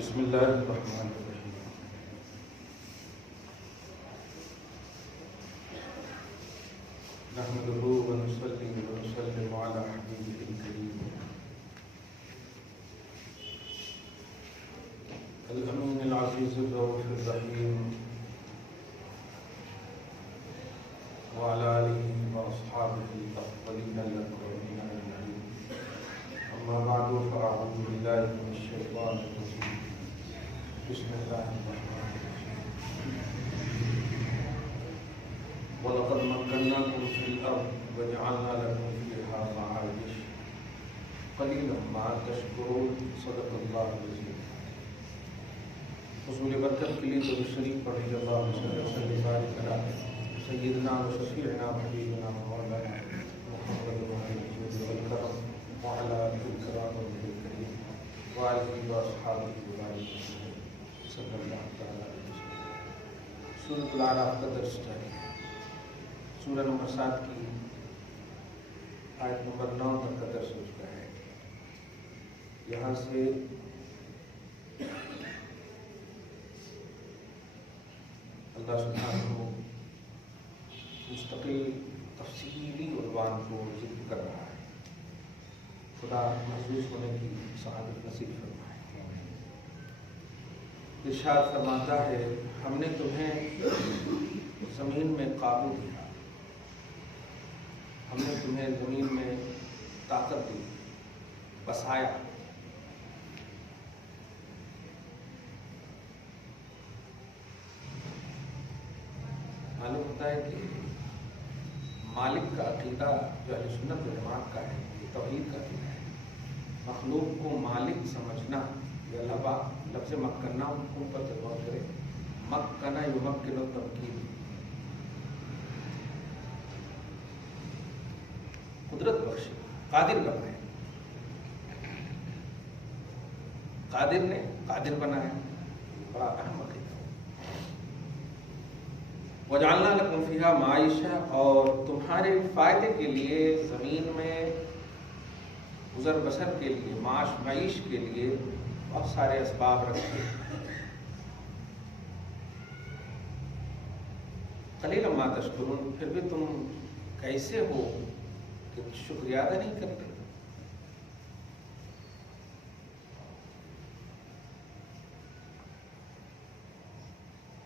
بسم اللہ الرحمن الرحیم۔ نحمده ونصلي ونسلم على حبیبہ الکریم الامین العزیز الرؤوف الرحیم وعلى آلہ واصحابہ الافضلین الاکرمین اجمعین۔ اما بعد فاعوذ باللہ من الشیطان الرجیم۔ بسم اللہ الرحمن الرحیم۔ وَلَقَدْ مَكَّنَّاكُمْ فِي الْأَرْضِ وَجَعَلْنَا لَكُمْ فِيهَا مَعَايِشَ قَلِيلًا مَا تَشْكُرُونَ۔ صدق اللہ العظیم۔ حصول برکت کے لیے درود شریف پڑھیے۔ اللہم صلی وسلم وبارک علی سیدنا و شفیعنا و حبیبنا مولانا محمد الجود والکرم وعلی آلہ الکرام والکریم وآلہ واصحابہ وبارک صلی اللہ تعالی علیہ وسلم۔ سورۃ الاعراف کا درس جاری ہے۔ سورہ نمبر 7 کی آیت نمبر 9 تک کا درس ہو چکا ہے۔ یہاں سے اللہ سبحانہ مستقل تفصیلی عنوان کو ذکر کر رہا ہے۔ خدا محسوس ہونے کی سعادت نصیب فرمائے۔ ارشاد فرماتا ہے، ہم نے تمہیں زمین میں قابو دیا، ہم نے تمہیں زمین میں طاقت دی، بسایا۔ معلوم ہوتا ہے کہ مالک کا عقیدہ جو اہل سنت و جماعت کا ہے، یہ توحید کا عقیدہ ہے۔ مخلوق کو مالک سمجھنا، یہ اللہ پاک لفظ مکنہ حکم پر غور کرے، مکنہ یمکن التمکین، قدرت بخشی، قادر بنائے، قادر نے قادر بنایا، بڑا اہم عقیدہ۔ وَجَعَلْنَا لَكُمْ فِيهَا مَعَيْشَةً، اور تمہارے فائدے کے لیے زمین میں گزر بسر کے لیے، معاش معیش کے لیے بہت سارے اسباب رکھے۔ قلیلا ما تشکرون، پھر بھی تم کیسے ہو کہ شکریہ ادا نہیں کرتے۔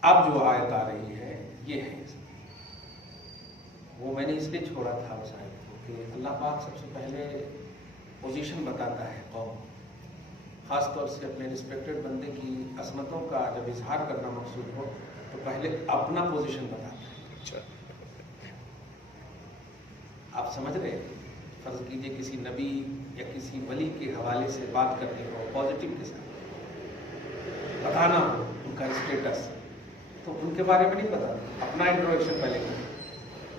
اب جو آیت آ رہی ہے یہ ہے، وہ میں نے اس لیے چھوڑا تھا اس آیت کو کہ اللہ پاک سب سے پہلے پوزیشن بتاتا ہے قوم، خاص طور سے اپنے رسپیکٹڈ بندے کی عظمتوں کا جب اظہار کرنا مقصود ہو تو پہلے اپنا پوزیشن بتاتا ہے۔ آپ سمجھ رہے ہیں؟ فرض کیجئے کسی نبی یا کسی ولی کے حوالے سے بات کرنی ہو پازیٹیو کے ساتھ، بتانا ہو ان کا اسٹیٹس، تو ان کے بارے میں نہیں بتاتا، اپنا انٹروڈکشن پہلے کریں،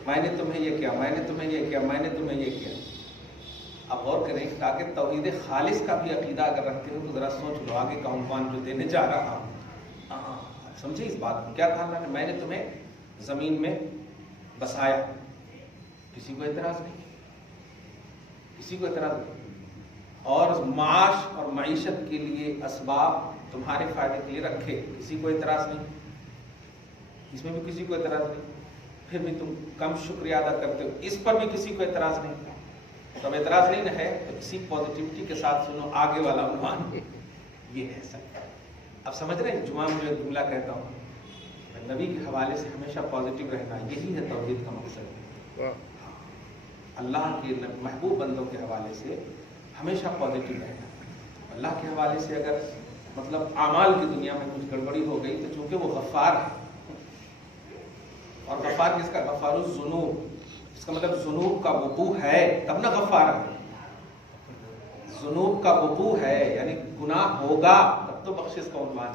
میں نے تمہیں یہ کیا، میں نے تمہیں یہ کیا، میں نے تمہیں یہ کیا۔ آپ غور کریں تاکہ توحید خالص کا بھی عقیدہ اگر رکھتے ہو تو ذرا سوچ لو آگے کا عنوان جو دینے جا رہا ہوں۔ سمجھے اس بات کو؟ کیا کہا میں نے تمہیں زمین میں بسایا، کسی کو اعتراض نہیں، کسی کو اعتراض نہیں، اور معاش اور معیشت کے لیے اسباب تمہارے فائدے کے لیے رکھے، کسی کو اعتراض نہیں، اس میں بھی کسی کو اعتراض نہیں، پھر بھی تم کم شکریہ ادا کرتے ہو، اس پر بھی کسی کو اعتراض نہیں۔ تب اعتراض نہیں ہے تو اسی پازیٹیوٹی کے ساتھ سنو آگے والا عنوان یہ ہے سر۔ اب سمجھ رہے ہیں؟ جمعہ میں جملہ کہتا ہوں، نبی کے حوالے سے ہمیشہ پازیٹیو رہنا، یہی ہے توحید کا مقصد۔ اللہ کے محبوب بندوں کے حوالے سے ہمیشہ پازیٹیو رہنا۔ اللہ کے حوالے سے اگر مطلب اعمال کی دنیا میں کچھ گڑبڑی ہو گئی تو چونکہ وہ غفار ہے، اور غفار کس کا؟ غفار الذنوب، اس کا مطلب ذنوب کا وقوع ہے تب نہ غفار ہے، ذنوب کا وقوع ہے یعنی گناہ ہوگا تب تو بخشش کا عنوان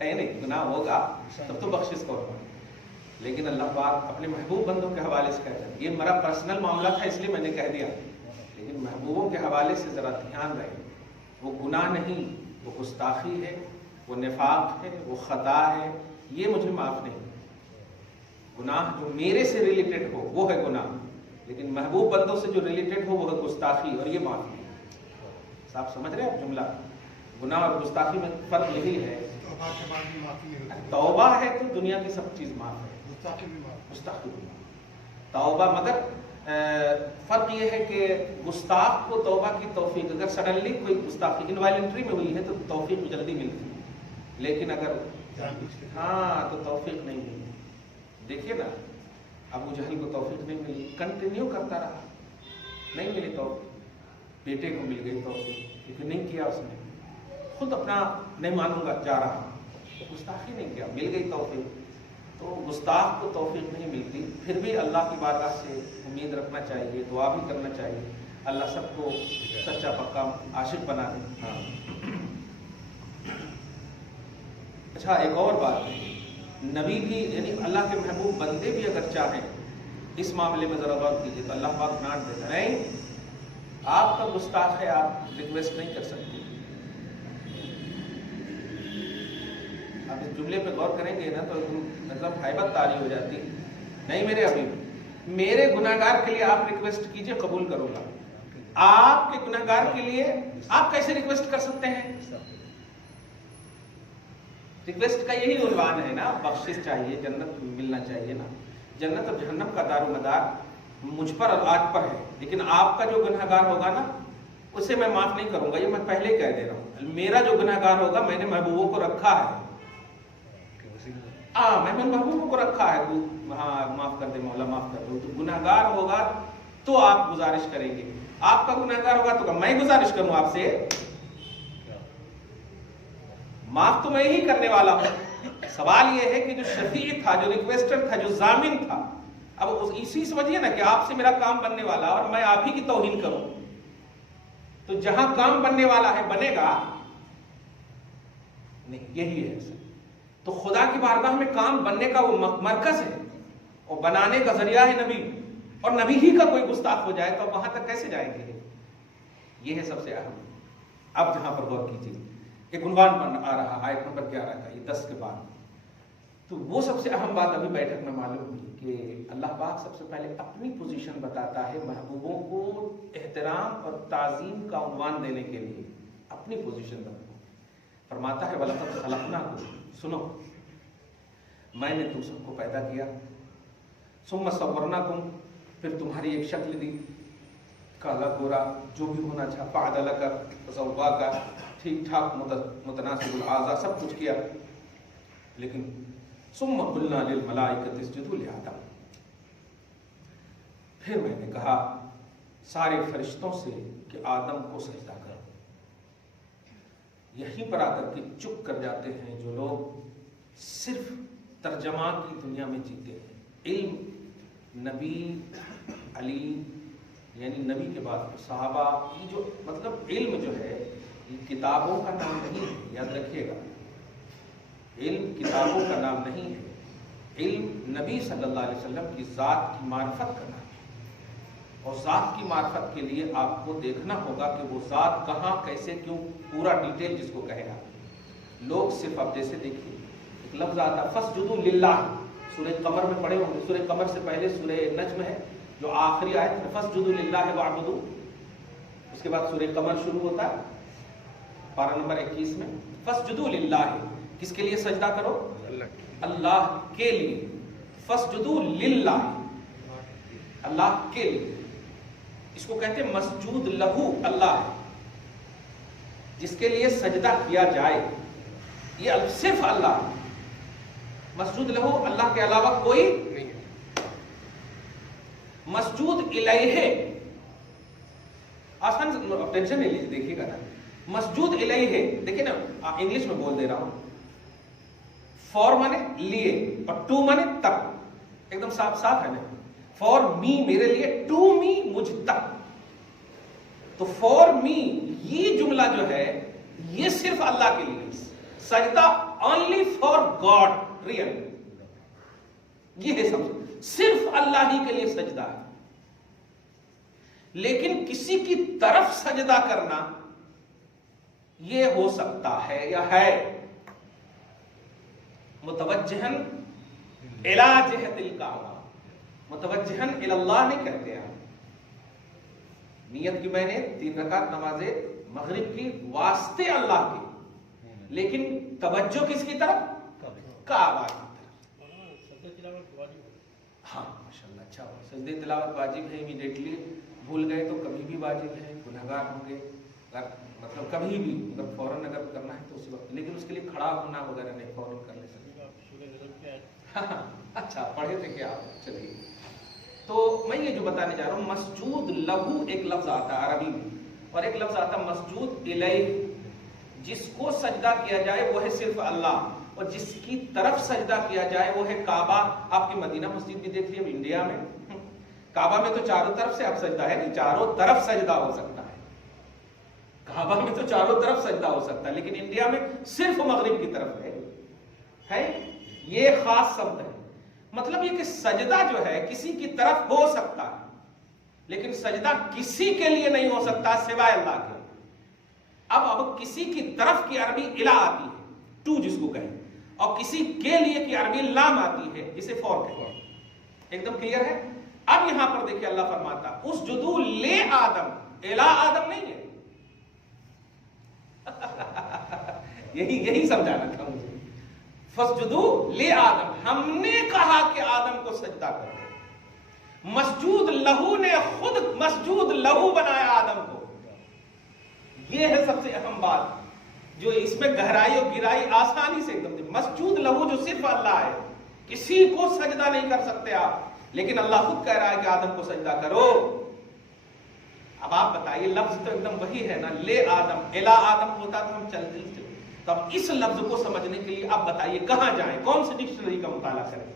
ہے نہیں، گناہ ہوگا تب تو بخشش کا عنوان ہے۔ لیکن اللہ پاک اپنے محبوب بندوں کے حوالے سے کہتا ہے، یہ میرا پرسنل معاملہ تھا اس لیے میں نے کہہ دیا، لیکن محبوبوں کے حوالے سے ذرا دھیان رہے، وہ گناہ نہیں، وہ گستاخی ہے، وہ نفاق ہے، وہ خطا ہے، یہ مجھے معاف نہیں۔ گناہ جو میرے سے ریلیٹڈ ہو وہ ہے گناہ، لیکن محبوب بندوں سے جو ریلیٹڈ ہو وہ ہے گستاخی، اور یہ معافی۔ صاحب سمجھ رہے ہیں آپ جملہ؟ گناہ اور گستاخی میں فرق یہی ہے، توبہ کے بعد بھی معافی نہیں ہوتی، توبہ ہے تو دنیا کی سب چیز معاف ہے، گستاخی بھی معاف، گستاخی بھی معاف۔ توبہ مگر فرق یہ ہے کہ گستاخ کو توبہ کی توفیق اگر سڈنلی کوئی گستاخی انوائلنٹری میں ہوئی ہے تو توفیق جلدی ملتی ہے، لیکن اگر ہاں تو توفیق نہیں ملی۔ دیکھیے نا ابو جہل کو توفیق نہیں ملی، کنٹینیو کرتا رہا، نہیں ملی توفیق، بیٹے کو مل گئی توفیق کیونکہ نہیں کیا اس نے، خود اپنا نہیں مانوں گا جا رہا، گستاخی نہیں کیا، مل گئی توفیق۔ تو گستاخ کو توفیق نہیں ملتی، پھر بھی اللہ کی بارگاہ سے امید رکھنا چاہیے، دعا بھی کرنا چاہیے، اللہ سب کو سچا پکا عاشق بنا دے۔ ہاں اچھا ایک اور بات ہے، نبی بھی یعنی اللہ کے محبوب بندے بھی اگر چاہیں اس معاملے میں ذرا غور کیجیے تو اللہ پاک ڈانٹ دیتا نہیں، آپ کا گستاخ ہے، آپ ریکویسٹ نہیں کر سکتے۔ آپ اس جملے پہ غور کریں گے نا تو مطلب حیبت طاری ہو جاتی، نہیں میرے حبیب، میرے گناہگار کے لیے آپ ریکویسٹ کیجئے، قبول کروں گا، آپ کے گناہگار کے لیے آپ کیسے ریکویسٹ کر سکتے ہیں؟ ریکویسٹ کا یہی عنوان ہے نا، بخشش چاہیے، جنت ملنا چاہیے نا، جنت اور جہنم کا دار و مدار مجھ پر اور آج پر ہے، لیکن آپ کا جو گناہگار ہوگا نا اسے میں معاف نہیں کروں گا، یہ میں پہلے ہی کہہ دے رہا ہوں، میرا جو گناہگار ہوگا میں نے محبوبوں کو رکھا ہے، میں نے محبوبوں کو رکھا ہے، ہاں معاف کر دے مولا معاف کر دو، تو گناہگار ہوگا تو آپ گزارش کریں گے، آپ کا گناہگار ہوگا تو میں گزارش کروں آپ سے، معاف تو میں ہی کرنے والا ہوں۔ سوال یہ ہے کہ جو شفیع تھا، جو ریکویسٹر تھا، جو ضامن تھا، اب اسی سمجھیے نا کہ آپ سے میرا کام بننے والا اور میں آپ ہی کی توہین کروں، تو جہاں کام بننے والا ہے بنے گا نہیں، یہی ہے سر۔ تو خدا کی بارگاہ میں کام بننے کا وہ مرکز ہے اور بنانے کا ذریعہ ہے نبی، اور نبی ہی کا کوئی گستاخ ہو جائے تو وہاں تک کیسے جائیں گے؟ یہ ہے سب سے اہم۔ اب جہاں پر غور کیجیے، ایک عنوان بن آ رہا آیت نمبر 11 کا، یہ 10 کے بعد، تو وہ سب سے اہم بات ابھی بیٹھک میں معلوم ہوئی کہ اللہ پاک سب سے پہلے اپنی پوزیشن بتاتا ہے محبوبوں کو احترام اور تعظیم کا عنوان دینے کے لیے، اپنی پوزیشن بتاتا فرماتا ہے وَلَقَدْ خَلَقْنَاكُمْ، سنو میں نے تم سب کو پیدا کیا، ثُمَّ صَوَّرْنَاكُمْ، پھر تمہاری ایک شکل دی، کالا گورا جو بھی ہونا چاہا، فَعَدَلَكَ فَسَوَّاكَ، ٹھیک ٹھاک متناسب الاعضاء سب کچھ کیا، لیکن ثُمَّ قُلْنَا لِلْمَلَائِكَةِ اسْجُدُوا لِآدَمَ، پھر میں نے کہا سارے فرشتوں سے کہ آدم کو سجدہ کرو۔ یہیں پر آ کر کے چپ کر جاتے ہیں جو لوگ صرف ترجمہ کی دنیا میں جیتے ہیں، علم، نبی، علی، یعنی نبی کے بعد صحابہ، یہ جو مطلب علم جو ہے یہ کتابوں کا نام نہیں ہے، یاد رکھیے گا، علم کتابوں کا نام نہیں ہے، علم نبی صلی اللہ علیہ وسلم کی ذات کی معرفت کا نام ہے، اور ذات کی معرفت کے لیے آپ کو دیکھنا ہوگا کہ وہ ذات کہاں کیسے کیوں، پورا ڈیٹیل جس کو کہے گا۔ لوگ صرف اب جیسے دیکھیے ایک لفظ آتا فَاسْجُدُوا لِلَّهِ، سورہ قمر میں پڑھے ہوں گے، سورہ قمر سے پہلے سورہ نجم ہے جو آخری آیت ہے فَاسْجُدُوا لِلَّهِ وَاعْبُدُوا، اس کے بعد سورہ قمر شروع ہوتا ہے پارہ نمبر 21 میں، فَاسْجُدُوا لِلَّهِ، کس کے لیے سجدہ کرو؟ اللہ کے لیے، فَاسْجُدُوا لِلَّهِ، اللہ کے لیے، اس کو کہتے ہیں مسجود لہو، اللہ جس کے لیے سجدہ کیا جائے، یہ صرف اللہ، مسجود لہو، اللہ کے علاوہ کوئی نہیں، مسجود الیہ، آسان سے ٹینشن نہیں لیجیے، دیکھیے گا نا، مسجود الیہ، دیکھیں نا انگلش میں بول دے رہا ہوں، فور مانے لیے اور ٹو مانے تک، ایک دم صاف صاف ہے نا، فور می میرے لیے، ٹو می مجھ تک، تو فور می یہ جملہ جو ہے یہ صرف اللہ کے لیے، سجدہ اونلی فار گاڈ ریئل، یہ ہے سب صرف اللہ ہی کے لیے سجدہ ہے، لیکن کسی کی طرف سجدہ کرنا یہ ہو سکتا ہے یا ہے متوجہن الی جہت الکعبہ، متوجہن الی اللہ نہیں کہتے ہیں، نیت کی میں نے 3 رکعت نماز مغرب کی واسطے اللہ کی، لیکن توجہ کس کی طرف؟ کعبہ کی طرف. ہاں ماشاءاللہ اچھا ہو. سجدے تلاوت واجب ہے، امیڈیٹلی بھول گئے تو کبھی بھی واجب ہے، گنہگار ہوں گے مطلب کبھی بھی، اگر فوراً اگر کرنا ہے تو اسی وقت، لیکن اس کے لیے کھڑا ہونا وغیرہ نہیں، فوراً کر لے سکتے. ہاں اچھا پڑھے تھے کیا آپ؟ چلیے. تو میں یہ جو بتانے جا رہا ہوں، مسجود لہو ایک لفظ آتا ہے عربی میں، اور ایک لفظ آتا ہے مسجود الیہ. جس کو سجدہ کیا جائے وہ ہے صرف اللہ، اور جس کی طرف سجدہ کیا جائے وہ ہے کعبہ. آپ کی مدینہ مسجد بھی دیکھ لیے انڈیا میں، کعبہ میں تو چاروں طرف سے آپ سجدہ ہے نہیں، چاروں طرف سجدہ ہو سکتا ہے. کعبہ میں تو چاروں طرف سجدہ ہو سکتا ہے، لیکن انڈیا میں صرف مغرب کی طرف ہے. یہ خاص سبد ہے. مطلب یہ کہ سجدہ جو ہے کسی کی طرف ہو سکتا ہے، لیکن سجدہ کسی کے لیے نہیں ہو سکتا سوائے اللہ کے. اب کسی کی طرف کی عربی الہ آتی ہے، ٹو جس کو کہیں، اور کسی کے لیے کی عربی لام آتی ہے جسے فور کہیں. ایک دم کلیئر ہے. اب یہاں پر دیکھیں اللہ فرماتا اسجدوا لے آدم، الہ آدم نہیں ہے. یہی سمجھانا تھا مجھے. فسجدوا لے آدم، ہم نے کہا کہ آدم کو سجدہ کرو. مسجود لہو نے خود مسجود لہو بنایا آدم کو. یہ ہے سب سے اہم بات جو اس میں گہرائی اور گہرائی آسانی سے ایک دم. مسجود لہو جو صرف اللہ ہے، کسی کو سجدہ نہیں کر سکتے آپ، لیکن اللہ خود کہہ رہا ہے کہ آدم کو سجدہ کرو. اب آپ بتائیے لفظ تو ایک دم وہی ہے نا، لے آدم، الہ آدم ہوتا تو ہم چلتے. تو اب اس لفظ کو سمجھنے کے لیے آپ بتائیے کہاں جائیں، کون سی ڈکشنری کا مطالعہ کریں.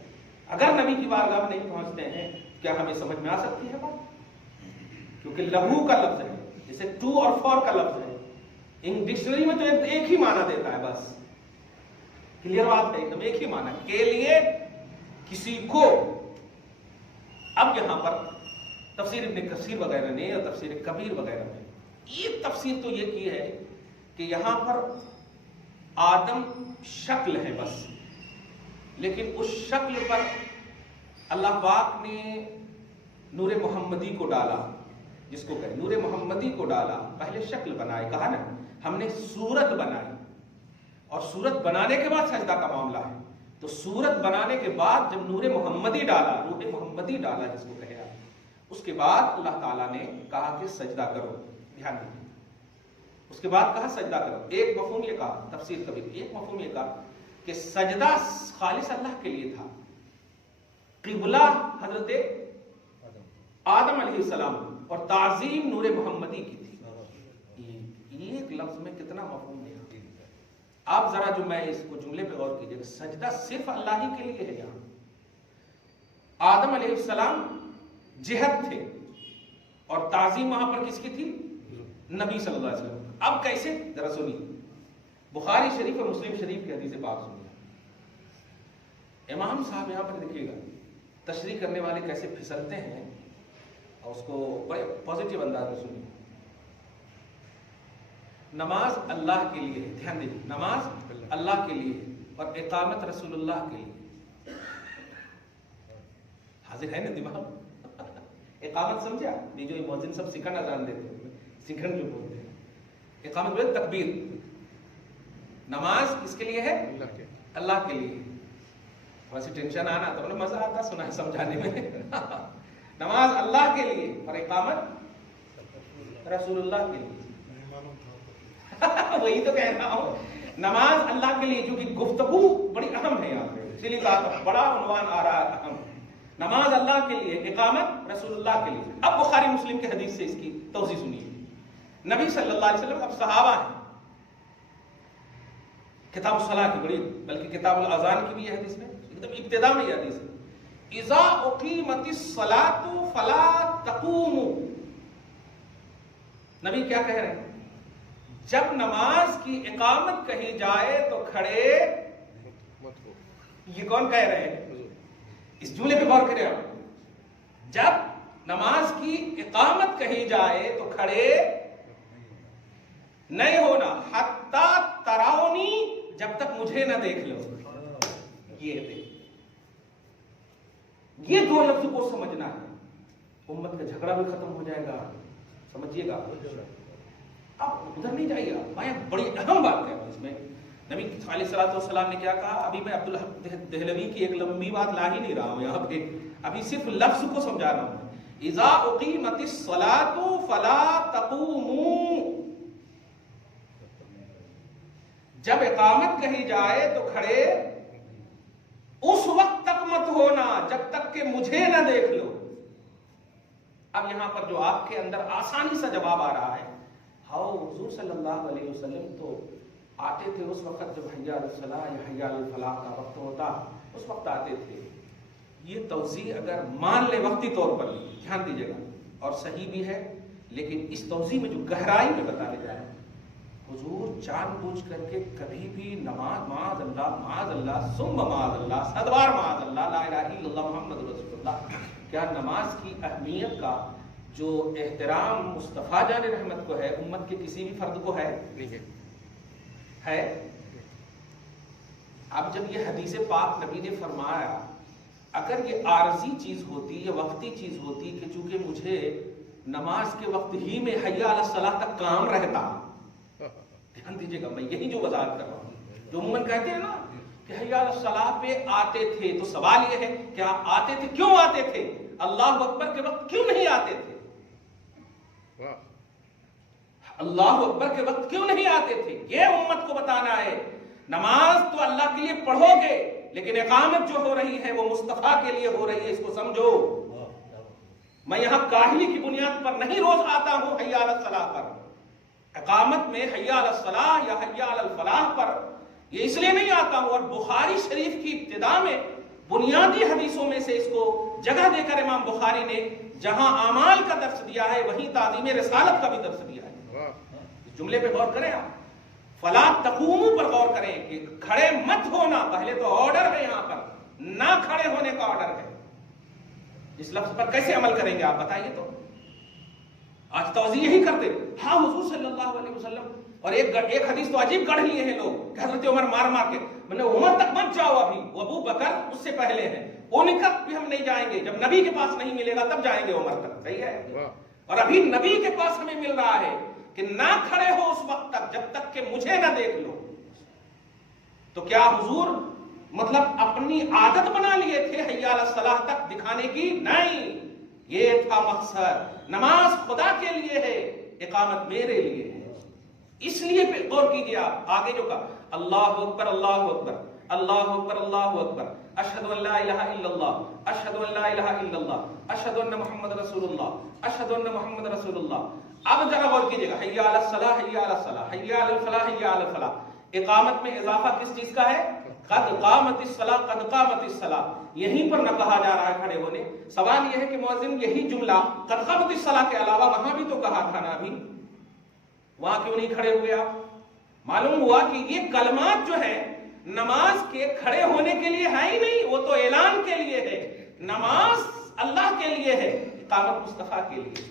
اگر نبی کی بارگاہ میں نہیں پہنچتے ہیں کیا ہمیں سمجھ میں آ سکتی ہے بات؟ کیونکہ لہو کا لفظ ہے، جیسے ٹو اور فور کا لفظ ہے. ان ڈکشنری میں تو ایک ہی معنی دیتا ہے، بس کلیئر بات ہے، ایک دم ایک ہی معنی کے لیے، کسی کو. اب یہاں پر تفسیر ابن کثیر وغیرہ نے اور تفسیر کبیر وغیرہ نے ایک تفسیر تو یہ کی ہے کہ یہاں پر آدم شکل ہے بس، لیکن اس شکل پر اللہ پاک نے نور محمدی کو ڈالا، جس کو کہے نور محمدی کو ڈالا. پہلے شکل بنائے، کہا نا ہم نے صورت بنائی، اور صورت بنانے کے بعد سجدہ کا معاملہ ہے. تو صورت بنانے کے بعد جب نور محمدی ڈالا، روح محمدی ڈالا جس کو کہے، اس کے بعد اللہ تعالیٰ نے کہا کہ سجدہ کرو. دھیان دیجیے، اس کے بعد کہا سجدہ کرو. ایک مفہوم یہ کہا تفسیر کبیر، ایک مفہوم یہ کہا کہ سجدہ خالص اللہ کے لیے تھا، قبلہ حضرت آدم علیہ السلام اور تعظیم نور محمدی کی تھی. ایک لفظ میں کتنا مفہوم دیا. آپ ذرا جو میں اس کو جملے پہ غور کیجئے، سجدہ صرف اللہ ہی کے لیے ہے. یہاں آدم علیہ السلام جہت تھے اور تعظیم وہاں پر کس کی تھی؟ نبی صلی اللہ علیہ وسلم. اب کیسے؟ ذرا سنیے، بخاری شریف اور مسلم شریف کی حدیث پاک سنیے. امام صاحب یہاں پر دیکھیے گا تشریح کرنے والے کیسے پھسلتے ہیں اور اس کو بڑے پازیٹیو انداز میں سنیے. نماز اللہ کے لیے ہے، دھیان دیجیے، نماز اللہ کے لیے ہے اور اقامت رسول اللہ کے لیے. حاضر ہے نا دماغ؟ اقامت سمجھا؟ یہ جو مؤذن سب سکھن اذان دیتے ہیں، سکھن جو بولتے ہیں، اقامت بولے تکبیر. نماز کس کے لیے ہے؟ اللہ کے لیے. تھوڑا سی ٹینشن آنا تو مزہ آتا سنا سمجھانے میں. نماز اللہ کے لیے اور اقامت رسول اللہ کے لیے. وہی تو کہہ رہا ہوں، نماز اللہ کے لیے، کیونکہ گفتگو بڑی اہم ہے یہاں پہ، اسی لیے بڑا عنوان آ رہا ہے اہم. نماز اللہ کے لیے، اقامت رسول اللہ کے لیے. اب بخاری مسلم کی حدیث سے اس کی توضیح سنیے. نبی صلی اللہ علیہ وسلم اب صحابہ ہیں، کتاب الصلاۃ کی بڑی، بلکہ کتاب الاذان کی بھی یہ حدیث ہے، ایک دم ابتدا میں یہ حدیث ہے، اذا اقیمت الصلاۃ فلا تقوموا. نبی کیا کہہ رہے ہیں؟ جب نماز کی اقامت کہی جائے تو کھڑے مت ہو. یہ کون کہہ رہے ہیں؟ اس جملے پہ غور کریں آپ. جب نماز کی اقامت کہی جائے تو کھڑے نہیں ہونا، حتی تراؤنی، جب تک مجھے نہ دیکھ لو. یہ دو لفظ کو سمجھنا ہے، امت کا جھگڑا بھی ختم ہو جائے گا. سمجھیے گا، آپ ادھر نہیں جائیے گا. میں بڑی اہم بات کہہ رہا ہوں اس میں. نبی علیہ الصلوۃ والسلام نے کیا کہا؟ ابھی میں عبدالحق دہلوی کی ایک لمبی بات لا ہی نہیں رہا ہوں یہاں پہ، ابھی صرف لفظ کو سمجھا رہا ہوں. اذا اقیمت الصلاۃ فلا تقوموا، جب اقامت کہی جائے تو کھڑے اس وقت تک مت ہونا جب تک کہ مجھے نہ دیکھ لو. اب یہاں پر جو آپ کے اندر آسانی سا جواب آ رہا ہے، ہاؤ حضور صلی اللہ علیہ وسلم تو آتے تھے اس وقت جب حی علی الصلاۃ یا حی علی الفلاح کا وقت ہوتا، اس وقت آتے تھے. یہ توضیح اگر مان لے وقتی طور پر لی، دھیان دیجیے گا، اور صحیح بھی ہے، لیکن اس توضیح میں جو گہرائی میں بتا دے جائے، حضور جان بوجھ کر کے کبھی بھی نماز معاذ اللہ ثم معاذ اللہ صدوار معاذ اللہ لا الہ الا اللہ محمد رسول اللہ، کیا نماز کی اہمیت کا جو احترام مصطفیٰ جان رحمت کو ہے، امت کے کسی بھی فرد کو ہے؟ اب جب یہ حدیث پاک نبی نے فرمایا، اگر یہ عارضی چیز ہوتی یا وقتی چیز ہوتی کہ چونکہ مجھے نماز کے وقت ہی میں حی علی الصلاۃ تک کام رہتا، دھیان دیجیے گا، میں یہی جو وضاحت کر رہا ہوں، جو عموماً کہتے ہیں نا کہ حی علی الصلاۃ پہ آتے تھے، تو سوال یہ ہے کہ آپ آتے تھے، کیوں آتے تھے؟ اللہ اکبر کے وقت کیوں نہیں آتے تھے؟ اللہ اکبر کے وقت کیوں نہیں آتے تھے؟ یہ امت کو بتانا ہے. نماز تو اللہ کے لیے پڑھو گے، لیکن اقامت جو ہو رہی ہے وہ مصطفیٰ کے لیے ہو رہی ہے، اس کو سمجھو. میں یہاں کاہلی کی بنیاد پر نہیں روز آتا ہوں حی علی الصلاۃ پر، اقامت میں حی علی الصلاۃ یا حی علی الفلاح پر یہ اس لیے نہیں آتا ہوں. اور بخاری شریف کی ابتدا میں بنیادی حدیثوں میں سے اس کو جگہ دے کر امام بخاری نے جہاں اعمال کا درس دیا ہے وہیں تعظیم رسالت کا بھی درس دیا ہے. اس جملے پہ غور کریں، آپ فلا تقوموا پر غور کریں کہ کھڑے مت ہونا، پہلے تو آرڈر ہے، یہاں پر نہ کھڑے ہونے کا آرڈر ہے. اس لفظ پر کیسے عمل کریں گے آپ بتائیے؟ تو آج توضیح یہی کرتے، ہاں حضور صلی اللہ علیہ وسلم، اور ایک حدیث تو عجیب گڑھ لیے ہیں لوگ کہ حضرت عمر مار کے، میں نے عمر تک مت جاؤ، ابھی وہ ابو بکر اس سے پہلے ہیں، ان تک بھی ہم نہیں جائیں گے، جب نبی کے پاس نہیں ملے گا تب جائیں گے عمر تک. صحیح ہے؟ اور ابھی نبی کے پاس ہمیں مل رہا ہے کہ نہ کھڑے ہو اس وقت تک جب تک کہ مجھے نہ دیکھ لو. تو کیا حضور مطلب اپنی عادت بنا لیے تھے حی علی الصلاۃ تک دکھانے کی؟ نہیں، یہ تھا مقصد. نماز خدا کے لیے ہے، اقامت میرے لیے ہے. اس لیے غور کیجیے آپ آگے جو کہا، اللہ اکبر اللہ اکبر اللہ اکبر اللہ اکبر، اشہد ان لا الہ الا اللہ اشہد ان لا الہ الا اللہ اشہد ان محمد رسول اللہ اشہد ان محمد رسول اللہ. اب ذرا غور کیجیے گا، حی علی الصلاۃ حی علی الصلاۃ حی علی الفلاح حی علی الفلاح. اقامت میں اضافہ کس چیز کا ہے؟ قد قامت الصلاۃ قد قامت الصلاۃ. یہیں پر نہ کہا جا رہا ہے کھڑے ہونے. سوال یہ ہے کہ مؤذن یہی جملہ قد قامت الصلاۃ کے علاوہ وہاں بھی تو کہا تھا نا، ابھی وہاں کیوں نہیں کھڑے ہوئے آپ؟ معلوم ہوا کہ یہ کلمات جو ہے نماز کے کھڑے ہونے کے لیے ہے ہی نہیں، وہ تو اعلان کے لیے ہے. نماز اللہ کے لیے ہے، اقامت مصطفیٰ کے لیے.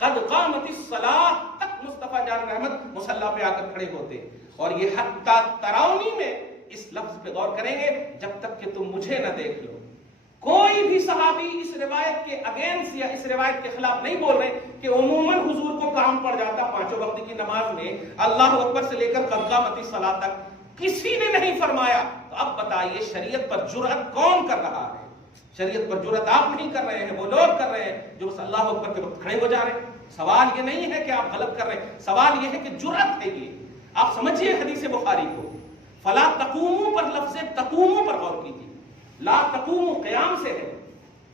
قد قامت الصلاۃ تک مصطفیٰ جان رحمت مصلی پہ آ کر کھڑے ہوتے. اور یہ حتی ترونی میں اس لفظ پہ غور کریں گے، جب تک کہ تم مجھے نہ دیکھ لو. کوئی بھی صحابی اس روایت کے اگینسٹ یا اس روایت کے خلاف نہیں بول رہے کہ عموماً حضور کو کام پڑ جاتا پانچوں وقت کی نماز میں اللہ اکبر سے لے کر قد قامت الصلاۃ تک. کسی نے نہیں فرمایا. تو اب بتائیے شریعت پر جرأت کون کر رہا ہے؟ شریعت پر جرأت آپ نہیں کر رہے ہیں، وہ لوگ کر رہے ہیں جو بس اللہ اکبر کے وقت کھڑے ہو جا رہے ہیں. سوال یہ نہیں ہے کہ آپ غلط کر رہے ہیں، سوال یہ ہے کہ جرأت ہے. یہ آپ سمجھیے حدیث بخاری کو، فلا تقوموا پر لفظ تقوموا پر غور کیجیے. لا تقوموا قیام سے ہے،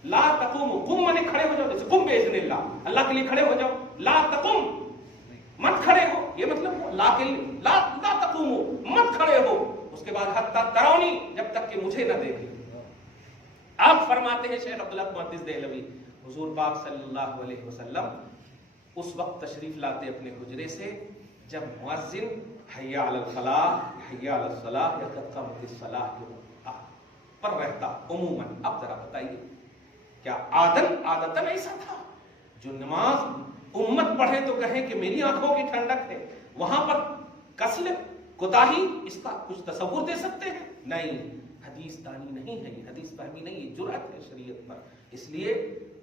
لا تقوموا قم مانے کھڑے ہو جاؤ، جیسے قم باذن اللہ، اللہ کے لیے کھڑے ہو جاؤ. لا تقم مت کھڑے ہو، یہ مطلب لا تقوموا مت کھڑے ہو. اس کے بعد حتی ترونی جب تک کہ مجھے نہ دیکھ لو. آپ فرماتے ہیں شیخ عبدالحق محدث دہلوی، حضور پاک صلی اللہ علیہ وسلم اس وقت تشریف لاتے اپنے حجرے سے جب مؤذن حی علی الفلاح حی علی الصلاۃ یا قد قامت الصلاۃ پر رہتا عموماً. اب ذرا بتائیے کیا عادتاً ایسا تھا جو نماز امت پڑھے تو کہیں کہ میری آنکھوں کی ٹھنڈک ہے، وہاں پر کسل کوتاہی اس کا کچھ تصور دے سکتے ہیں؟ نہیں، حدیث دانی نہیں ہے، یہ حدیث فہمی نہیں ہے، جرأت ہے شریعت پر. اس لیے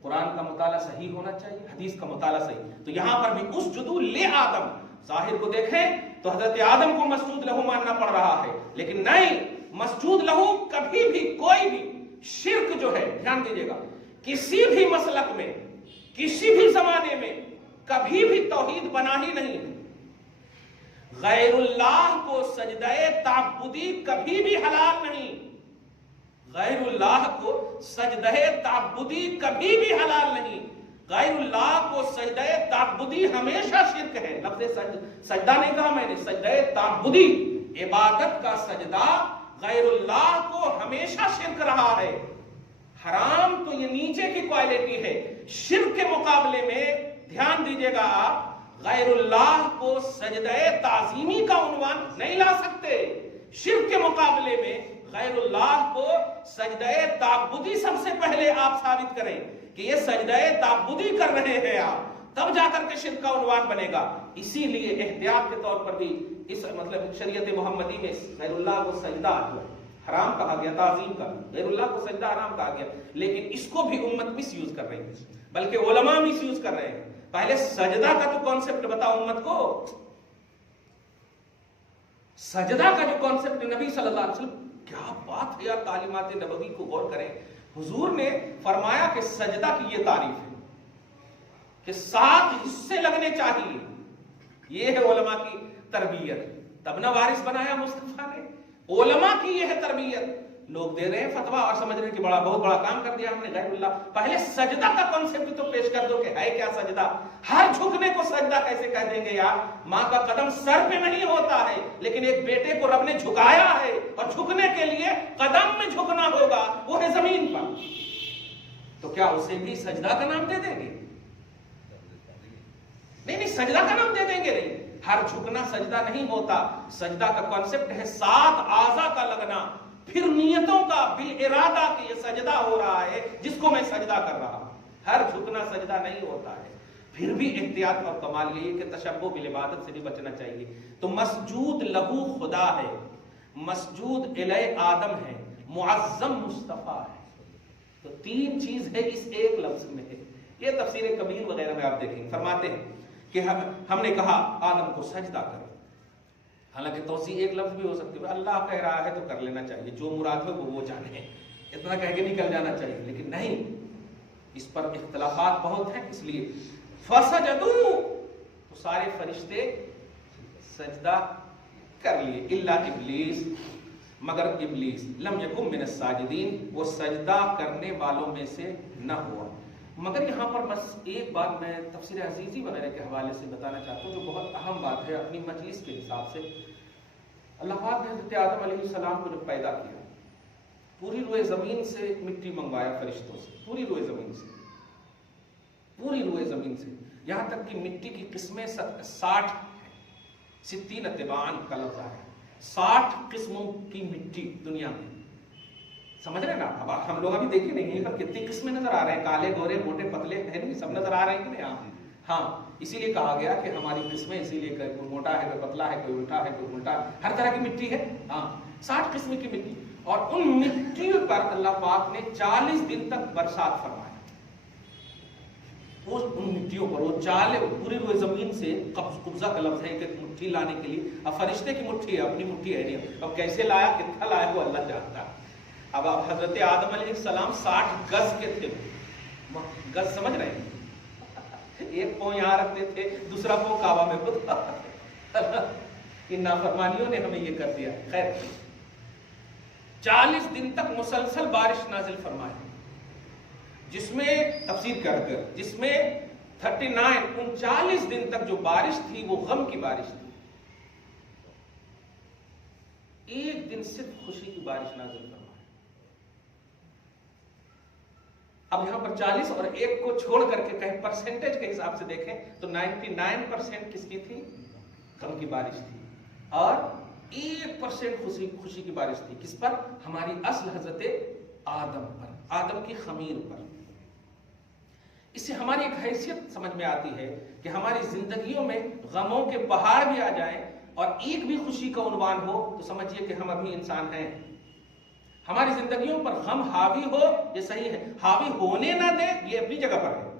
قرآن کا مطالعہ صحیح ہونا چاہیے، حدیث کا مطالعہ صحیح. تو یہاں پر بھی اس جدو لے آدم ظاہر کو دیکھیں تو حضرت آدم کو مسجود لہو ماننا پڑ رہا ہے. لیکن نہیں، مسجود لہو کبھی بھی کوئی بھی شرک جو ہے، دھیان دیجیے گا، کسی بھی مسلک میں کسی بھی زمانے میں کبھی بھی توحید بنا ہی نہیں. غیر اللہ کو سجدہ تعبدی کبھی بھی حلال نہیں. غیر اللہ کو سجدہ تعبدی کبھی بھی حلال نہیں. غیر اللہ کو سجدہ تعبدی ہمیشہ شرک ہے. لفظ سجدہ نہیں کہا میں نے، سجدہ تعبدی، عبادت کا سجدہ غیر اللہ کو ہمیشہ شرک رہا ہے. حرام تو یہ نیچے کی کوالٹی ہے. شرک کے مقابلے میں دھیان دیجئے گا، آپ غیر اللہ کو سجدہ تعظیمی کا عنوان نہیں لا سکتے. شرک کے مقابلے میں غیر اللہ کو سجدہ تعبدی سب سے پہلے آپ ثابت کریں کہ یہ سجدہ تعبدی کر رہے ہیں آپ، تب جا کر کے شرک کا عنوان بنے گا. اسی لیے احتیاط کے طور پر بھی اس مطلب شریعت محمدی میں غیر اللہ کو سجدہ حرام کہا گیا، تعظیم کا غیر اللہ کو سجدہ حرام کہا گیا. لیکن اس کو بھی امت مس یوز کر رہی ہے، بلکہ علماء مس یوز کر رہے ہیں. پہلے سجدہ کا تو کانسیپٹ بتاؤ امت کو. سجدہ کا جو کانسیپٹ نبی صلی اللہ علیہ وسلم، کیا بات ہے یار، تعلیمات نبوی کو غور کریں. حضور نے فرمایا کہ سجدہ کی یہ تعریف ہے کہ 7 حصے لگنے چاہیے. یہ ہے علماء کی تربیت. تب نہ وارث بنایا مصطفیٰ نے. علماء کی یہ ہے تربیت. لوگ دے رہے ہیں فتویٰ اور سمجھ رہے ہیں کہ بہت بڑا کام کر دیا ہم نے غیر اللہ. پہلے سجدہ کا کانسیپٹ تو پیش کر دو کہ ہے کیا سجدہ. ہر جھکنے کو سجدہ کیسے کہہ دیں گے یار؟ ماں کا قدم سر پہ نہیں ہوتا ہے، لیکن ایک بیٹے کو رب نے جھکایا ہے، اور جھکنے کے لیے قدم میں جھکنا ہوگا، وہ ہے زمین پر. تو کیا اسے بھی سجدہ کا نام دے دیں گے؟ نہیں، سجدہ کا نام دے دیں گے نہیں. ہر جھکنا سجدہ نہیں ہوتا. سجدہ کا کانسیپٹ ہے 7 اعضاء کا لگنا، پھر نیتوں کا بالارادہ کہ یہ سجدہ ہو رہا ہے جس کو میں سجدہ کر رہا ہوں. ہر جھکنا سجدہ نہیں ہوتا ہے. پھر بھی احتیاط اور کمال یہ کہ تشبہ بالعبادت سے بھی بچنا چاہیے. تو مسجود لہو خدا ہے، مسجود الی آدم ہے، معظم مصطفیٰ ہے. تو 3 چیز ہے اس ایک لفظ میں ہے. یہ تفسیر کبیر وغیرہ میں آپ دیکھیں فرماتے ہیں کہ ہم نے کہا آدم کو سجدہ کرو. حالانکہ توسیع ایک لفظ بھی ہو سکتی ہے، اللہ کہہ رہا ہے تو کر لینا چاہیے، جو مراد ہو وہ جانے، اتنا کہہ کے نکل جانا چاہیے. لیکن نہیں، اس پر اختلافات بہت ہیں. اس لیے فسجدوا، تو سارے فرشتے سجدہ کر لیے، الا ابلیس، مگر ابلیس، لم یکن من الساجدین، وہ سجدہ کرنے والوں میں سے نہ ہوا. مگر یہاں پر بس ایک بات میں تفسیر عزیزی وغیرہ کے حوالے سے بتانا چاہتا ہوں جو بہت اہم بات ہے اپنی مجلس کے حساب سے. اللہ پاک نے حضرت آدم علیہ السلام کو جب پیدا کیا، پوری روئے زمین سے مٹی منگوایا فرشتوں سے، پوری روئے زمین سے، پوری روئے زمین سے، یہاں تک کہ مٹی کی قسمیں 60 60 اتباعاً کا لفظ ہے، 60 قسموں کی مٹی دنیا میں. سمجھ رہے نا؟ اب ہم لوگ ابھی دیکھیں نہیں پر کتنی قسمیں نظر آ رہے ہیں، کالے گورے موٹے پتلے ہیں نہیں، سب نظر آ رہے ہیں کہ نہیں؟ ہاں، اسی لیے کہا گیا کہ ہماری قسمیں، اسی لیے کوئی موٹا ہے، کوئی پتلا ہے، کوئی الٹا ہے، کوئی الٹا، ہر طرح کی مٹی ہے. ہاں، 60 قسم کی مٹی. اور ان مٹی پر اللہ پاک نے 40 دن تک برسات فرمایا. ان مٹیوں پر وہ 40 پوری روئے زمین سے، قبضہ کا لفظ ہے کہ مٹھی لانے کے لیے. اب فرشتے کی مٹھی ہے، اپنی مٹھی ہے نہیں. اب کیسے لایا، کتنا لایا، وہ اللہ جانتا ہے. اب آپ حضرت آدم علیہ السلام 60 گز کے تھے. گز سمجھ رہے ہیں؟ ایک پاؤں یہاں رکھتے تھے، دوسرا پاؤں کعبہ میں خود. ان نافرمانیوں نے ہمیں یہ کر دیا. خیر، 40 دن تک مسلسل بارش نازل فرمائی، جس میں تفسیر کر جس میں 39 دن تک جو بارش تھی وہ غم کی بارش تھی. ایک دن صرف خوشی کی بارش نازل فرمائی. اب یہاں پر 40 اور ایک کو چھوڑ کر کے کہیں پرسنٹیج کے حساب سے دیکھیں تو 99% کس کی تھی؟ غم کی بارش تھی. اور 1% خوشی کی بارش تھی. کس پر؟ ہماری اصل حضرت آدم پر، آدم کی خمیر پر. اس سے ہماری ایک حیثیت سمجھ میں آتی ہے کہ ہماری زندگیوں میں غموں کے پہاڑ بھی آ جائیں اور ایک بھی خوشی کا عنوان ہو تو سمجھیے کہ ہم ابھی انسان ہیں. ہماری زندگیوں پر غم حاوی ہو یہ صحیح ہے، حاوی ہونے نہ دے یہ اپنی جگہ پر ہے.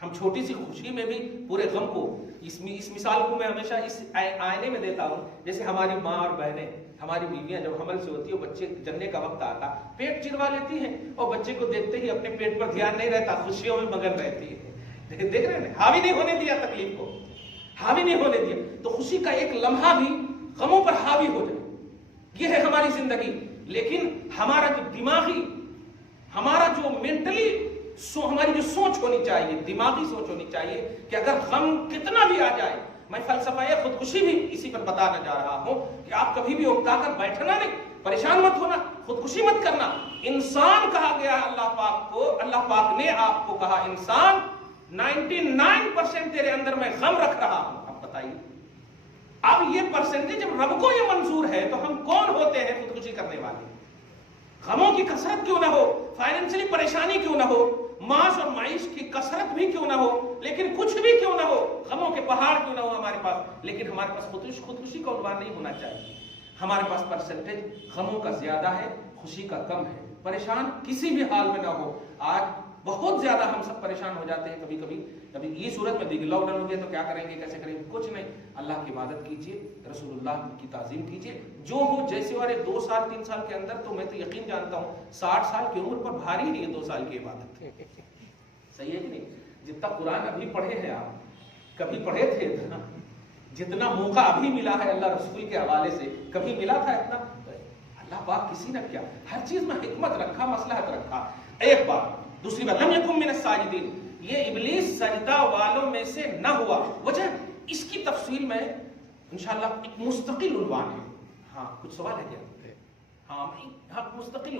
ہم چھوٹی سی خوشی میں بھی پورے غم کو اس مثال کو میں ہمیشہ اس آئینے میں دیتا ہوں، جیسے ہماری ماں اور بہنیں، ہماری بیویاں جب حمل سے ہوتی ہے، بچے جننے کا وقت آتا، پیٹ چروا لیتی ہیں اور بچے کو دیکھتے ہی اپنے پیٹ پر دھیان نہیں رہتا، خوشیوں میں مگن رہتی ہے. دیکھ رہے ہیں، حاوی نہیں ہونے دیا تکلیف کو، حاوی نہیں ہونے دیا. تو خوشی کا ایک لمحہ بھی غموں پر حاوی ہو جائے، یہ ہے ہماری زندگی. لیکن ہمارا جو دماغی، ہمارا جو مینٹلی ہماری جو سوچ ہونی چاہیے، دماغی سوچ ہونی چاہیے کہ اگر غم کتنا بھی آ جائے، میں فلسفہ خودکشی بھی اسی پر بتانا جا رہا ہوں کہ آپ کبھی بھی اکتا کر بیٹھنا نہیں، پریشان مت ہونا، خودکشی مت کرنا. انسان کہا گیا اللہ پاک کو، اللہ پاک نے آپ کو کہا انسان 99% تیرے اندر میں غم رکھ رہا ہوں. اب بتائیے، اب یہ پرسنٹیج جب رب کو یہ منظور ہے تو ہم کون ہوتے ہیں خودکشی کرنے والے؟ غموں کی کثرت کیوں نہ ہو، فائنینشلی پریشانی کیوں نہ ہو، ماس اور معیش کی کثرت بھی کیوں نہ ہو، لیکن کچھ بھی کیوں نہ ہو، غموں کے پہاڑ کیوں نہ ہو ہمارے پاس، لیکن ہمارے پاس خودکشی کا عنوان نہیں ہونا چاہیے. ہمارے پاس پرسنٹیج غموں کا زیادہ ہے، خوشی کا کم ہے. پریشان کسی بھی حال میں نہ ہو. آج بہت زیادہ ہم سب پریشان ہو جاتے ہیں کبھی یہ صورت میں دیکھیے لاک ڈاؤن ہو گیا تو کیا کریں گے، کیسے کریں گے، کچھ نہیں. اللہ کی عبادت کیجیے، رسول اللہ کی تعظیم کیجیے، جو ہو جیسے. اور 2 سال 3 سال کے اندر تو میں تو یقین جانتا ہوں 60 سال کی عمر پر بھاری نہیں ہے 2 سال کی عبادت. صحیح ہے کہ نہیں؟ جتنا قرآن ابھی پڑھے ہیں آپ، کبھی پڑھے تھے اتنا؟ جتنا موقع ابھی ملا ہے اللہ رسول کے حوالے سے، کبھی ملا تھا اتنا؟ اللہ پاک کسی نے کیا ہر چیز میں حکمت رکھا، مصلحت رکھا. ایک بات. دوسری بات، لم یکن من الساجدین، یہ ابلیس سجدہ والوں میں سے نہ ہوا. وجہ اس کی تفصیل میں انشاءاللہ ایک مستقل عنوان ہے. ہاں کچھ سوال ہے کیا؟ ہاں مستقل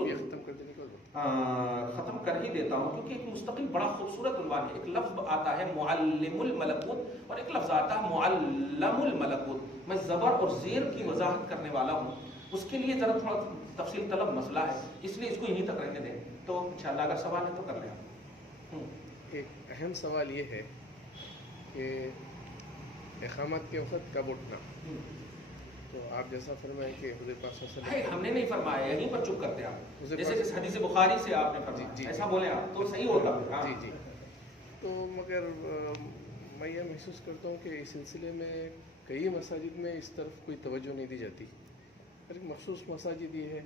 ختم کر ہی دیتا ہوں کیونکہ ایک مستقل بڑا خوبصورت عنوان ہے. ایک لفظ آتا ہے معلم الملکوت اور ایک لفظ آتا ہے معلم الملکوت. میں زبر اور زیر کی وضاحت کرنے والا ہوں، اس کے لیے ذرا تھوڑا تفصیل طلب مسئلہ ہے، اس لیے اس کو یہیں تک رہنے دیں. تو انشاءاللہ اگر سوال ہے تو کر لیں آپ. ایک اہم سوال یہ ہے کہ اقامت کے وقت کب اٹھنا. تو آپ جیسا فرمائیں کہ حضور پاک صلی اللہ علیہ وسلم، ہم نے نہیں فرمایا، یہیں پر چپ کرتے آپ، جیسے کہ حدیث بخاری سے آپ نے فرمایا، ایسا بولیں آپ تو صحیح ہوتا. جی. تو مگر میں یہ محسوس کرتا ہوں کہ اس سلسلے میں کئی مساجد میں اس طرف کوئی توجہ نہیں دی جاتی. اور ایک مخصوص مساجد یہ ہے،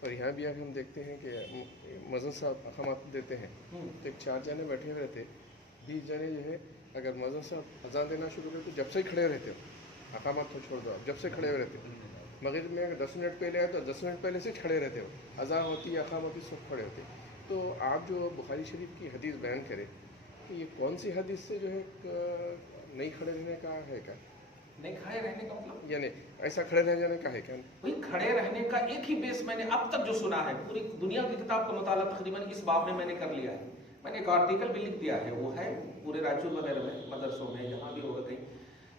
اور یہاں بھی آگے ہم دیکھتے ہیں کہ مؤذن صاحب اقامت دیتے ہیں تو ایک 4 جنے بیٹھے ہوئے رہتے، 20 جنے جو ہے اگر مؤذن صاحب اذان دینا شروع کرتے تو جب سے کھڑے رہتے ہو، اقامت کو چھوڑ دو آپ، جب سے کھڑے ہوئے رہتے. مغرب میں اگر 10 منٹ پہلے آئے تو 10 منٹ پہلے سے کھڑے رہتے ہو، اذان ہوتی ہے، اقامت ہوتی، سب کھڑے ہوتے. تو آپ جو بخاری شریف کی حدیث بیان کریں کہ یہ کون سی حدیث سے جو ہے نہیں کھڑے رہنے کا ہے؟ کیا نہیں کھڑے رہنے کا مطلب یعنی ایسا کھڑے رہ جانے کا ہے کیا؟ بھئی کھڑے رہنے کا ایک ہی بیس میں نے اب تک جو سنا ہے، پوری دنیا کی کتاب کا مطالعہ تقریباً اس باب میں نے کر لیا ہے. میں نے ایک آرٹیکل بھی لکھ دیا ہے، وہ ہے پورے رائچور وغیرہ میں مدرسوں میں جہاں بھی ہوگا کہیں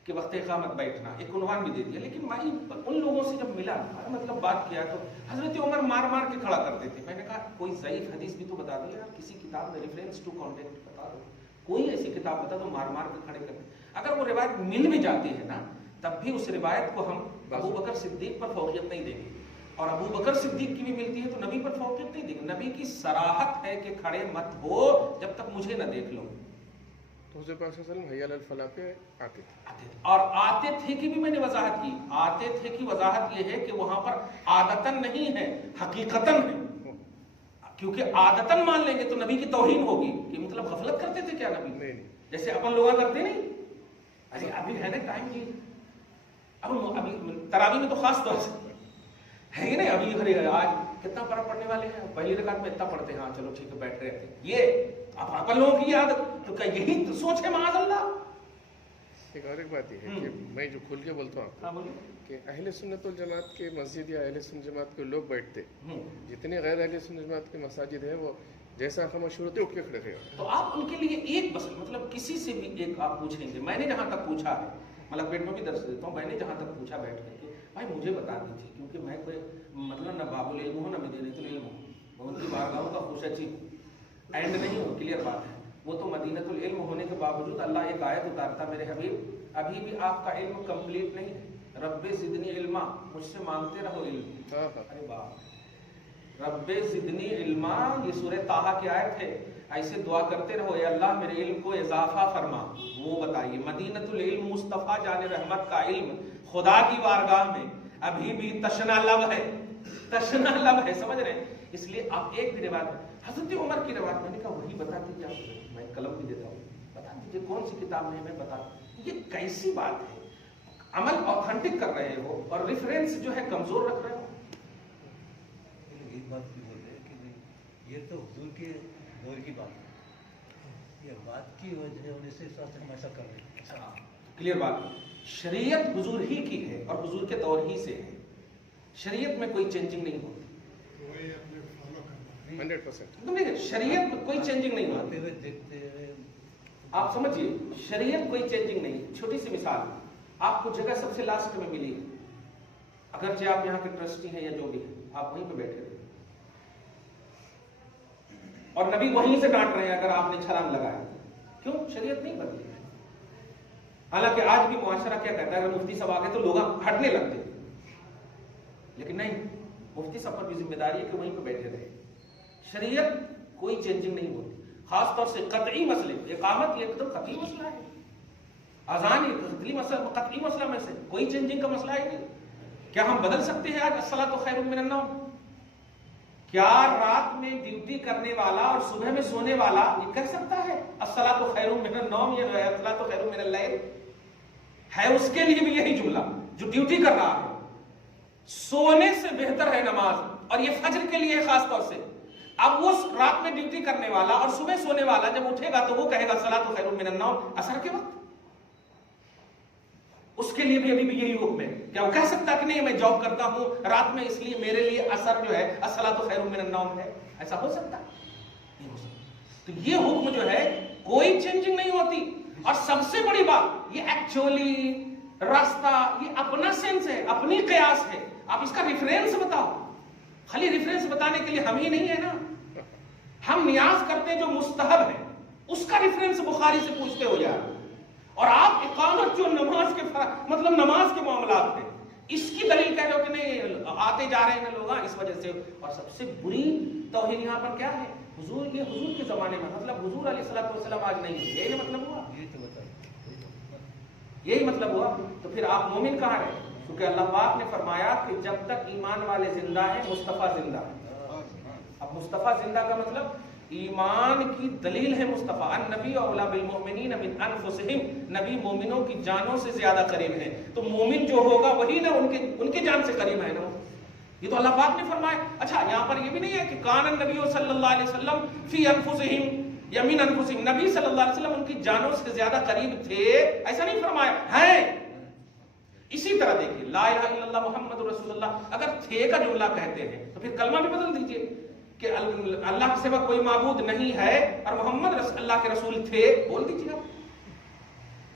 کہ وقت اقامت بیٹھنا، ایک عنوان بھی دے دیا. لیکن میں ان لوگوں سے جب ملا، مطلب بات کیا تو حضرت عمر مار مار کے کھڑا کرتے تھے. میں نے کہا کوئی ضعیف حدیث بھی تو بتا دو یار، کسی کتاب میں ریفرنس ٹو کانٹیکٹ بتا دو، کوئی ایسی کتاب بتا دو مار مار کے کھڑے کرتے. اگر وہ روایت مل بھی جاتی ہے نا تب بھی اس روایت کو ہم ابو بکر صدیق پر فوقیت نہیں دیں گے، اور ابو بکر صدیق کی بھی ملتی ہے تو نبی پر فوقیت نہیں دیں گے. نبی کی صراحت ہے کہ کھڑے مت ہو جب تک مجھے نہ دیکھ لو. تو حضور پاک صلی اللہ علیہ وسلم حی علی الفلاح پہ آتے تھے، اور آتے تھے کی بھی میں نے وضاحت کی. آتے تھے کی وضاحت یہ ہے کہ وہاں پر عادتاً نہیں ہے، حقیقتاً ہے. کیونکہ عادتاً مان لیں گے تو نبی کی توہین ہوگی کہ مطلب غفلت کرتے تھے کیا نبی؟ نہیں جیسے اپن لوگ کرتے نہیں. ارے ابھی ہے نا ٹائم کی، ابھی تراویح میں تو خاص طور سے ہے ہی نہیں. ابھی آج کتنا پڑھ پڑھنے والے ہیں، پہلی رکعت میں اتنا پڑھتے ہیں، ہاں چلو ٹھیک ہے بیٹھ رہے تھے. یہ اب اپن لوگوں کی عادت تو کیا یہی سوچ ہے معاذ اللہ. ایک اور ایک بات یہ ہے کہ میں جو کھل کے بولتا ہوں آپ کو کہ اہل سنت والجماعت کے مسجد یا اہل سنت جماعت کے لوگ بیٹھتے، جتنے غیر اہل سنت جماعت کے مساجد ہیں وہ جیسا اقامت شروع ہوتے اٹھ کے کھڑے رہے. تو آپ ان کے لیے ایک بس مطلب کسی سے بھی ایک آپ پوچھ لیں گے. میں نے جہاں تک پوچھا ہے، مطلب پیٹ میں بھی درس دیتا ہوں، میں نے جہاں تک پوچھا بیٹھ کر کے بھائی مجھے بتا دیجیے، کیونکہ میں کوئی مطلب نہ باب العلم ہوں نہ مدینۃ العلم ہوں، میں ان کی بارگاہوں کا خوش اچھی اینڈ نہیں ہوں. کلیئر بات ہے. وہ تو مدینۃ العلم ہونے کے باوجود اللہ ایک آیت اتارتا، میرے حبیب ابھی بھی آپ کا علم کمپلیٹ نہیں ہے، رب زدنی علما، مجھ سے مانگتے رہو علم. ارے باپ، رب زدنی علما، یہ سورہ طٰہٰ کی آیت ہے. ایسے دعا کرتے رہو، اے اللہ میرے علم کو اضافہ فرما. وہ بتائیے مدینۃ العلم مصطفیٰ جان رحمت کا علم خدا کی بارگاہ میں ابھی بھی تشنا لب ہے، تشنا لب ہے. سمجھ رہے ہیں؟ اس لیے آپ ایک بھی روایت حضرت عمر کی روایت، میں نے کہا وہی بتا دیجیے آپ، میں قلم بھی دیتا ہوں، بتا دیجیے کون سی کتاب میں میں بتا. یہ کیسی بات ہے؟ عمل آتھینٹک کر رہے ہو اور ریفرنس جو ہے کمزور رکھ رہے ہو. ایک بات بھی بول رہے ہیں کہ یہ تو حضور کے دور کی بات ہے، یہ بات کی وجہ ہونے سے ہم ایسا کر رہے ہیں. کلیئر بات. شریعت حضور ہی کی ہے اور حضور کے دور ہی سے ہے. شریعت میں کوئی چینجنگ نہیں ہوتی. وہی اپنے فالو کرنا 100%. شریعت میں کوئی چینجنگ نہیں ہوتی. آتے ہوئے دیکھتے ہوئے آپ سمجھیے شریعت کوئی چینجنگ نہیں. چھوٹی سی مثال، آپ کو جگہ سب سے لاسٹ میں ملی، اگرچہ آپ یہاں کے ٹرسٹی ہیں یا جو بھی ہیں، آپ وہیں پہ بیٹھے تھے اور نبی وہیں سے ڈانٹ رہے ہیں اگر آپ نے چھلانگ لگایا. کیوں؟ شریعت نہیں بدلی. حالانکہ آج بھی معاشرہ کیا کہتا ہے، اگر مفتی صاحب آگے تو لوگ ہٹنے لگتے، لیکن نہیں، مفتی صاحب پر بھی ذمہ داری ہے کہ وہیں پہ بیٹھے رہے. شریعت کوئی چینجنگ نہیں ہوتی. خاص طور سے قطعی مسئلے، اقامت یہ ایک دم قطعی مسئلہ ہے، اذان یہ قطعی مسئلہ میں سے کوئی چینجنگ کا مسئلہ ہی نہیں. کیا ہم بدل سکتے ہیں آج الصلاۃ خیر من النوم؟ کیا رات میں ڈیوٹی کرنے والا اور صبح میں سونے والا یہ کہہ سکتا ہے الصلاۃ خیر من النوم؟ یہ جو ہے الصلاۃ خیر من اللیل ہے، اس کے لیے بھی یہی جملہ جو ڈیوٹی کر رہا ہے. سونے سے بہتر ہے نماز، اور یہ فجر کے لیے خاص طور سے. اب وہ رات میں ڈیوٹی کرنے والا اور صبح سونے والا جب اٹھے گا تو وہ کہے گا الصلاۃ خیر من النوم عصر کے وقت. اس کے لیے بھی ابھی بھی یہی حکم ہے. کیا وہ کہہ سکتا کہ نہیں میں جاب کرتا ہوں رات میں اس لیے میرے لیے عصر جو ہے الصلاۃ خیر من النوم ہے؟ ایسا ہو سکتا؟ نہیں ہو سکتا. تو یہ حکم جو ہے کوئی چینجنگ نہیں ہوتی. اور سب سے بڑی بات یہ ایکچولی راستہ یہ اپنا سینس ہے، اپنی قیاس ہے. آپ اس کا ریفرنس بتاؤ. خالی ریفرنس بتانے کے لیے ہم ہی نہیں ہے نا، ہم نیاز کرتے جو مستحب ہے اس کا ریفرنس بخاری سے پوچھتے ہو یار. اور آپ اقامت جو نماز کے مطلب نماز کے معاملات ہیں اس کی دلیل کہہ رہے ہو کہ نہیں آتے جا رہے ہیں لوگ اس وجہ سے. اور سب سے بری توہین یہاں پر کیا ہے؟ حضور، یہ حضور کے زمانے میں، مطلب حضور علیہ الصلوۃ والسلام آج نہیں ہے، یہی مطلب ہوا. یہ تو بتا یہی مطلب ہوا. تو پھر آپ مومن کہاں رہے؟ کیونکہ اللہ پاک نے فرمایا کہ جب تک ایمان والے زندہ ہیں مصطفیٰ زندہ ہے. اب مصطفیٰ زندہ کا مطلب ایمان کی دلیل ہے مصطفیٰ. النبی اولیٰ بالمؤمنین من انفسہم، نبی مومنوں کی جانوں سے زیادہ قریب ہے. تو مومن جو ہوگا وہی نا ان کے جان سے قریب ہے نا. یہ تو اللہ پاک نے فرمایا. اچھا یہاں پر یہ بھی نہیں ہے کہ کان النبی صلی اللہ علیہ وسلم فی انفسہم یا من انفسہم، نبی صلی اللہ علیہ وسلم ان کی جانوں سے زیادہ قریب تھے، ایسا نہیں فرمایا ہے. اسی طرح دیکھیے لا الہ الا اللہ محمد رسول اللہ، اگر تھے کا جملہ کہتے ہیں تو پھر کلمہ بھی بدل دیجئے کہ اللہ کے سوا کوئی معبود نہیں ہے اور محمد اللہ کے رسول تھے، بول دیجیے آپ.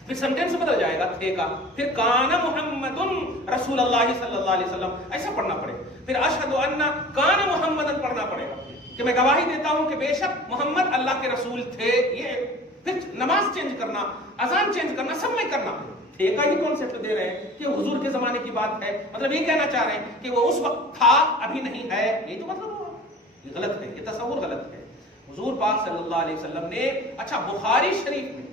پھر سینٹینس بدل جائے گا تھے کا. پھر کان محمد رسول اللہ صلی اللہ علیہ وسلم ایسا پڑھنا پڑے. پھر اشہد ان کان محمد پڑھنا پڑے گا کہ میں گواہی دیتا ہوں کہ بے شک محمد اللہ کے رسول تھے. یہ پھر نماز چینج کرنا، اذان چینج کرنا، سب میں کرنا. تھے کا ہی کانسیپٹ دے رہے ہیں کہ حضور کے زمانے کی بات ہے، مطلب یہ کہنا چاہ رہے ہیں کہ وہ اس وقت تھا ابھی نہیں ہے. یہی تو مطلب ہوا. یہ غلط ہے، یہ تصور غلط ہے. حضور پاک صلی اللہ علیہ وسلم نے اچھا بخاری شریف میں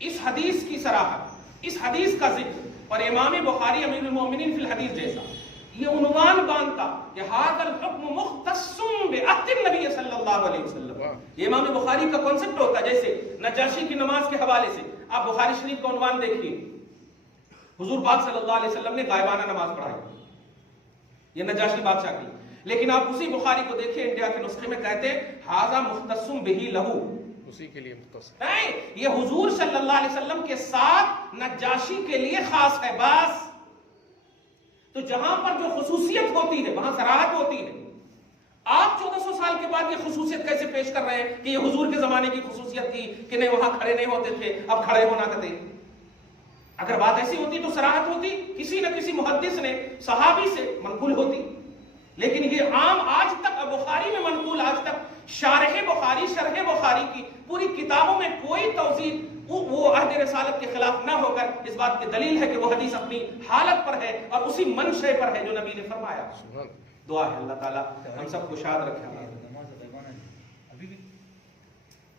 اس حدیث کی صراحت، اس حدیث کا ذکر، اور امام بخاری امیر المومنین فی الحدیث جیسا یہ عنوان باندھتا کہ ھذا الحکم مختص بعہد النبی صلی اللہ علیہ وسلم. یہ امام بخاری کا کانسیپٹ ہوتا ہے. جیسے نجاشی کی نماز کے حوالے سے آپ بخاری شریف کا عنوان دیکھیے، حضور پاک صلی اللہ علیہ وسلم نے غائبانہ نماز پڑھائی، یہ نجاشی بادشاہ کی. لیکن آپ اسی بخاری کو دیکھیں انڈیا کے نسخے میں کہتے ہیں ھذا مختص بہ لہ، اسی کے لیے مختص نہیں، یہ حضور صلی اللہ علیہ وسلم کے ساتھ نجاشی کے لیے خاص ہے بس. تو جہاں پر جو خصوصیت ہوتی ہے وہاں صراحت ہوتی ہے. آپ 1400 سال کے بعد یہ خصوصیت کیسے پیش کر رہے ہیں کہ یہ حضور کے زمانے کی خصوصیت تھی کہ نہیں وہاں کھڑے نہیں ہوتے تھے اب کھڑے ہونا کہتے. اگر بات ایسی ہوتی تو صراحت ہوتی، کسی نہ کسی محدث نے صحابی سے منقول ہوتی. لیکن یہ عام آج تک بخاری میں منقول، آج تک شارح بخاری، شرح بخاری کی پوری کتابوں میں کوئی توضیح وہ عہد رسالت کے خلاف نہ ہو کر اس بات کی دلیل ہے کہ وہ حدیث اپنی حالت پر ہے اور اسی منشے پر ہے جو نبی نے فرمایا. دعا ہے اللہ تعالیٰ ہم سب کو شاد رکھے. نماز غائبانہ ابھی بھی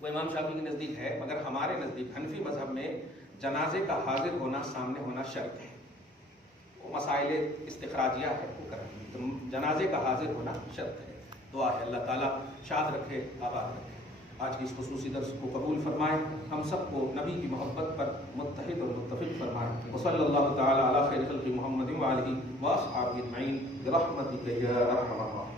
وہ امام شافعی کے نزدیک ہے، مگر ہمارے نزدیک حنفی مذہب میں جنازے کا حاضر ہونا، سامنے ہونا شرط ہے. وہ مسائل استخراجیہ ہے وہ کریں، تو جنازے کا حاضر ہونا شرط ہے. دعا ہے اللہ تعالیٰ شاد رکھے، آباد رکھے. آج کی اس خصوصی درس کو قبول فرمائے، ہم سب کو نبی کی محبت پر متحد اور متفق فرمائے. وصلی اللہ تعالیٰ علی خیر خلق محمد وآلہ وأصحابہ اجمعین برحمتک یا ارحم الراحمین.